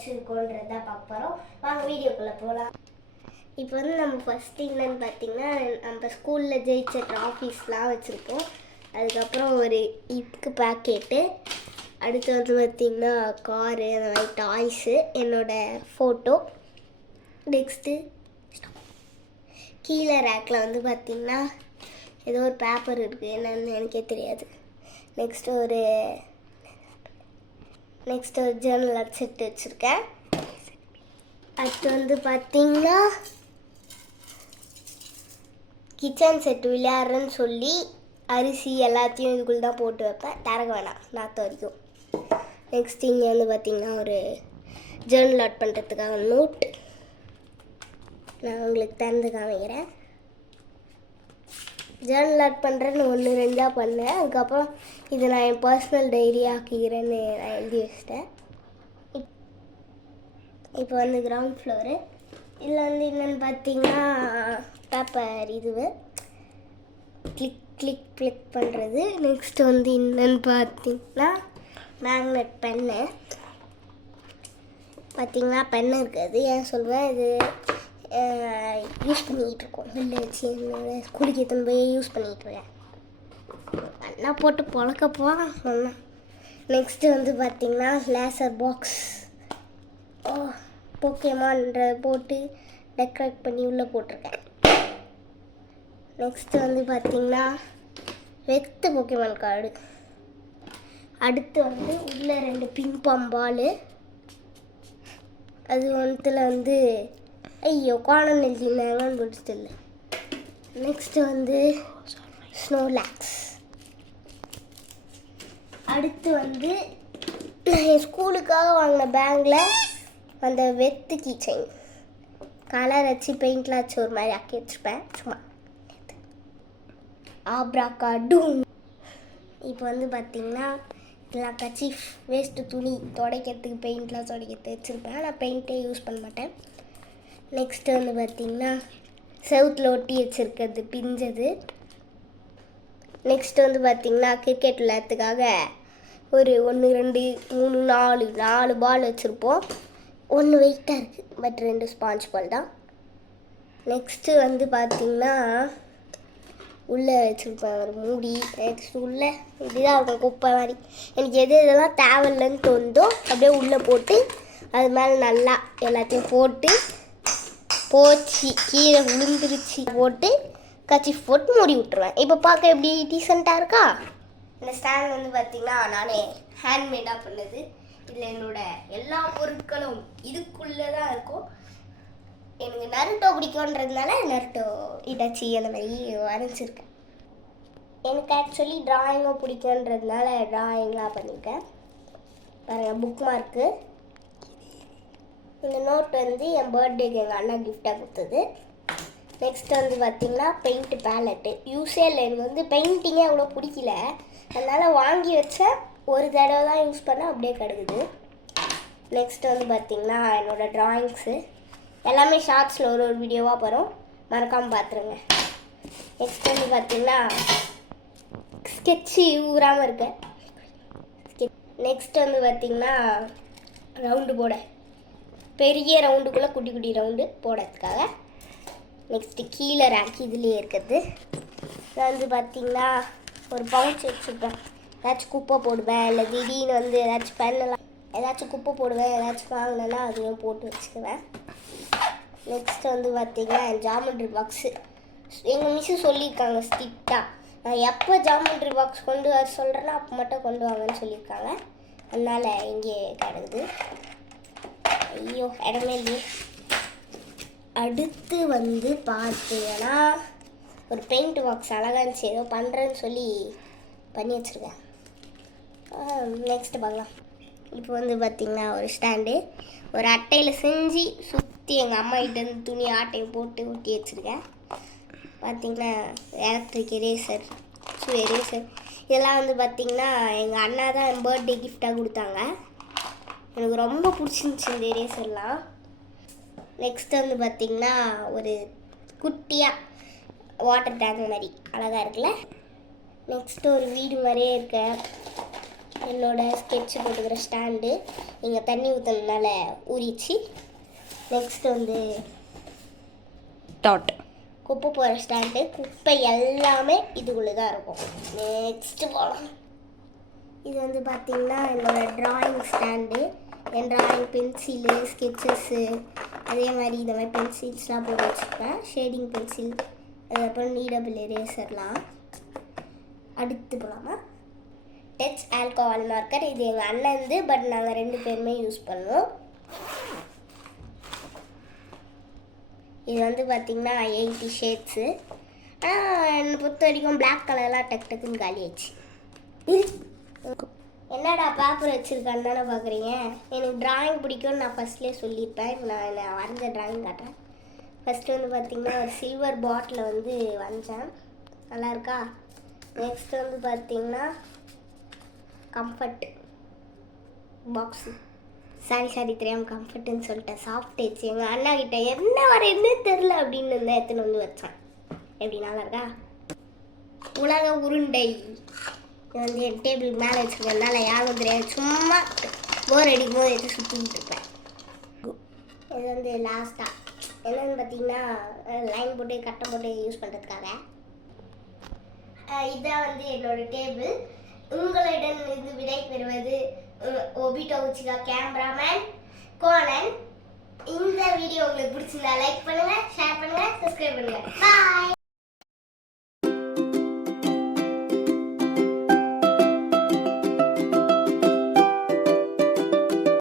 வச்சுருக்கோன்றதான் பார்க்குறோம். வாங்க வீடியோக்குள்ளே போகலாம். இப்போ வந்து நம்ம ஃபஸ்ட்டு என்னென்னு பார்த்திங்கன்னா, நம்ம ஸ்கூலில் ஜெயிச்ச ட்ராஃபீஸ்லாம் வச்சுருக்கோம். அதுக்கப்புறம் ஒரு இக்கு பேக்கெட்டு, அடுத்து வந்து பார்த்திங்கன்னா காரு, அந்த மாதிரி டாய்ஸு, என்னோடய ஃபோட்டோ. நெக்ஸ்ட்டு கீழே ரேக்கில் வந்து பார்த்திங்கன்னா ஏதோ ஒரு பேப்பர் இருக்குது, என்னன்னு எனக்கே தெரியாது. நெக்ஸ்ட்டு ஒரு ஜேர்னல் செட்டு வச்சுருக்கேன். அடுத்து வந்து பார்த்திங்கன்னா கிச்சன் செட்டு விளையாடுறேன்னு சொல்லி அரிசி எல்லாத்தையும் இதுக்குள்ளே தான் போட்டு வைப்பேன், திறக்க வேணாம் நாற்ற வரைக்கும். நெக்ஸ்ட் இங்கே வந்து பார்த்திங்கன்னா ஒரு ஜேர்னல் ஆட் பண்ணுறதுக்காக நோட், நான் உங்களுக்கு திறந்து காமிக்கிறேன். ஜேர்னல் ஆட் பண்ணுறேன்னு 1-2 பண்ணேன். அதுக்கப்புறம் இதை நான் என் பர்சனல் டைரி ஆக்கிக்கிறேன்னு நான் எழுதி வச்சிட்டேன். இப்போ வந்து கிரவுண்ட் ஃப்ளோரு. இதில் வந்து என்னென்னு பார்த்தீங்கன்னா பேப்பர் இதுவு கிளிக் கிளிக் கிளிக் பண்ணுறது. நெக்ஸ்ட்டு வந்து என்னென்னு பார்த்தீங்கன்னா மேக்னெட் பென்னு. பார்த்திங்கன்னா பென்னு இருக்காது, ஏன் சொல்வேன், இது யூஸ் பண்ணிக்கிட்டு இருக்கோம். வெளில வச்சு என்னோட ஸ்கூலுக்கு எத்தனை போய் யூஸ் பண்ணிகிட்ருக்கேன். நல்லா போட்டு பொழக்க போகலாம் சொன்னேன். நெக்ஸ்ட்டு வந்து பார்த்திங்கன்னா லேசர் பாக்ஸ், போக்கேமான்ற போட்டு டெக்கரேட் பண்ணி உள்ளே போட்டிருக்கேன். நெக்ஸ்ட்டு வந்து பார்த்திங்கன்னா வெத்து போக்கேமான் கார்டு. அடுத்து வந்து உள்ளே 2 பிங்பாம் பாலு, அது ஒன்றுத்தில் வந்து ஐயோ காணம் எழுதினாங்கன்னு பிடிச்சது இல்லை. நெக்ஸ்ட்டு வந்து ஸ்னோலாக்ஸ். அடுத்து வந்து என் ஸ்கூலுக்காக வாங்கின பேங்கில் அந்த வெத்து கீச்சைன் கலர் வச்சு பெயிண்ட்லாம் வச்சு ஒரு மாதிரி ஆக்கி வச்சுருப்பேன் சும்மா. ஆப்ராகாடூம். இப்போ வந்து பார்த்திங்கன்னா இதெல்லாம் கச்சீஃப், வேஸ்ட்டு துணி துடைக்கிறதுக்கு பெயிண்ட்லாம் துடைக்கிறதுக்கு வச்சுருப்பேன். நான் பெயிண்ட்டே யூஸ் பண்ண மாட்டேன். நெக்ஸ்ட்டு வந்து பார்த்திங்கன்னா செவுத்தில் ஒட்டி வச்சுருக்கிறது பிஞ்சது. நெக்ஸ்ட்டு வந்து பார்த்திங்கன்னா கிரிக்கெட் விளையாட்டுக்காக ஒரு 1 2 3 4 பால் வச்சுருப்போம். 1 வெயிட்டாக இருக்குது, பட் 2 ஸ்பாஞ்ச் பால் தான். நெக்ஸ்ட்டு வந்து பார்த்திங்கன்னா உள்ளே வச்சுருப்பேன் ஒரு மூடி. நெக்ஸ்ட்டு உள்ளே இப்படிதான் இருக்கும் குப்பை மாதிரி. எனக்கு எதெல்லாம் தேவையில்லைன்னு தோணுதோ அப்படியே உள்ளே போட்டு அது மேலே நல்லா எல்லாத்தையும் போட்டு போச்சு கீழே விழுந்துருச்சு போட்டு கச்சிஃப் போட்டு மூடி விட்டுருவேன். இப்போ பார்க்க எப்படி டீசெண்டாக இருக்கா? இந்த ஸ்டாண்ட் வந்து பார்த்திங்கன்னா நானே ஹேண்ட்மேடாக பண்ணது. இதில் என்னோடய எல்லா பொருட்களும் இதுக்குள்ளே தான் இருக்கும். எனக்கு நருட்டோ பிடிக்குன்றதுனால நருட்டோ இட்டாச்சி அந்த மாதிரி வரைஞ்சிருக்கேன். எனக்கு ஆக்சுவலி ட்ராயிங்கும் பிடிக்குன்றதுனால ட்ராயிங்லாம் பண்ணியிருக்கேன். பாருங்கள் புக் மார்க்கு. இந்த நோட் வந்து என் பர்த்டேக்கு எங்கள் அண்ணா கிஃப்டாக கொடுத்தது. நெக்ஸ்ட் வந்து பார்த்திங்கன்னா பெயிண்ட்டு பேலட்டு. யூஸே இல்லை, எனக்கு வந்து பெயிண்டிங்கே அவ்வளோ பிடிக்கல, அதனால் வாங்கி வச்சேன். ஒரு தடவை தான் யூஸ் பண்ணால் அப்படியே கிடக்குது. நெக்ஸ்ட் வந்து பார்த்திங்கன்னா என்னோடய ட்ராயிங்ஸு எல்லாமே ஷார்ட்ஸில் ஒரு வீடியோவாக வரும், மறக்காமல் பார்த்துருங்க. நெக்ஸ்ட் வந்து பார்த்திங்கன்னா ஸ்கெட்சு ஊறாமல் இருக்கேன். நெக்ஸ்ட் வந்து பார்த்திங்கன்னா ரவுண்டு போட, பெரிய ரவுண்டுக்குள்ளே குட்டி குட்டி ரவுண்டு போடுறதுக்காக. நெக்ஸ்ட்டு கீழே ரேக் இதுலேயே இருக்கிறது. நான் வந்து பார்த்திங்கன்னா ஒரு பவுச் வச்சுருப்பேன். ஏதாச்சும் குப்பை போடுவேன், இல்லை திடீர்னு வந்து ஏதாச்சும் பெண்ணெல்லாம் ஏதாச்சும் குப்பை போடுவேன், ஏதாச்சும் வாங்கினேன்னா அதையும் போட்டு வச்சுக்குவேன். நெக்ஸ்ட் வந்து பார்த்திங்கன்னா ஜாமெண்ட்ரி பாக்ஸு. எங்கள் மிஸ்ஸு சொல்லியிருக்காங்க ஸ்ட்ரிக்டாக, நான் எப்போ ஜாமெண்ட்ரி பாக்ஸ் கொண்டு வர சொல்கிறேன்னா அப்போ மட்டும் கொண்டு வாங்கன்னு சொல்லியிருக்காங்க. அதனால் இங்கே கிடக்குது. ஐயோ இடமே இல்லையே. அடுத்து வந்து பார்த்தீங்கன்னா ஒரு பெயிண்ட் பாக்ஸ் அழகாக இருந்துச்சு, ஏதோ பண்ணுறேன்னு சொல்லி பண்ணி வச்சுருக்கேன். நெக்ஸ்ட்டு பார்க்கலாம். இப்போ வந்து பார்த்திங்கன்னா ஒரு ஸ்டாண்டு ஒரு அட்டையில் செஞ்சு சுற்றி எங்கள் அம்மா கிட்டேருந்து துணி ஆட்டையை போட்டு ஒட்டி வச்சுருக்கேன். பார்த்திங்கன்னா எலக்ட்ரிக் எரேசர், எரேசர் இதெல்லாம் வந்து பார்த்திங்கன்னா எங்கள் அண்ணா தான் என் பர்த்டே கிஃப்டாக கொடுத்தாங்க. எனக்கு ரொம்ப பிடிச்சிருந்துச்சி இந்த எரேசர்லாம். நெக்ஸ்ட் வந்து பார்த்திங்கன்னா ஒரு குட்டியாக வாட்டர் டேங்க் மாதிரி அழகாக இருக்குல்ல. நெக்ஸ்ட்டு ஒரு வீடு மாதிரியே இருக்க என்னோட ஸ்கெட்ச் போட்டுக்கிற ஸ்டாண்டு இங்கே தண்ணி ஊற்றுனதுனால ஊறிச்சு. நெக்ஸ்ட் வந்து டாட் குப்பை போகிற ஸ்டாண்டு. குப்பை எல்லாமே இதுக்குள்ளே தான் இருக்கும். நெக்ஸ்ட்டு போகலாம். இது வந்து பார்த்திங்கன்னா என்னோடய ட்ராயிங் ஸ்டாண்டு. என் ட்ராயிங் பென்சிலு, ஸ்கெட்சஸ்ஸு, அதே மாதிரி இந்த மாதிரி பென்சில்ஸ்லாம் போட்டு வச்சுருப்பேன். ஷேடிங் பென்சில், அதுக்கப்புறம் நீடபிள் எரேசர்லாம். அடுத்து போகலாமா? Touch alcohol marker. இது எங்கள் அண்ணன், பட் நாங்கள் 2 பேருமே யூஸ் பண்ணுவோம். இது வந்து பார்த்திங்கன்னா 80 ஷேட்ஸு. ஆனால் என்னை பொறுத்த வரைக்கும் பிளாக் கலர்லாம் டக்குன்னு காலி ஆயிடுச்சு. என்னடா பேப்பர் வச்சுருக்கான்னு தானே பார்க்குறீங்க. எனக்கு ட்ராயிங் பிடிக்கும்னு நான் ஃபஸ்ட்லேயே சொல்லியிருப்பேன். இப்போ நான் வரைஞ்ச ட்ராயிங் காட்டுறேன். ஃபஸ்ட்டு வந்து பார்த்திங்கன்னா ஒரு சில்வர் பாட்டில் வந்து வரைஞ்சேன். நல்லாயிருக்கா? நெக்ஸ்ட் வந்து பார்த்திங்கன்னா கம்ஃபர்ட் பாக்ஸு. சாரி தெரியாமல் கம்ஃபர்ட்டுன்னு சொல்லிட்டேன். Soft touch. எங்கள் அண்ணா கிட்ட என்ன வரையுன்னு தெரில அப்படின்னு இருந்தேன், எடுத்துன்னு வந்து வச்சேன். எப்படி நல்லா இருக்கா? உலக உருண்டை. இது வந்து என் டேபிள் மேலே வச்சுருக்கனால யாரும் தெரியாது. சும்மா போர் அடிக்கும் போது எடுத்து சுற்றிக்கிட்டு இருப்பேன். இது வந்து லாஸ்ட்டாக என்னென்னு பார்த்தீங்கன்னா லைன் போட்டு கட்டை போட்டு யூஸ் பண்ணுறதுக்காக. இதான் வந்து என்னோட டேபிள். உங்களிடம் இருந்து விடை பெறுவது ஒபிட்டோ உச்சிகா கேமராமேன் கோனன். இந்த வீடியோ உங்களுக்கு பிடிச்சிருந்தா லைக் பண்ணுங்கள், ஷேர் பண்ணுங்கள், சப்ஸ்கிரைப் பண்ணுங்கள். பாய்.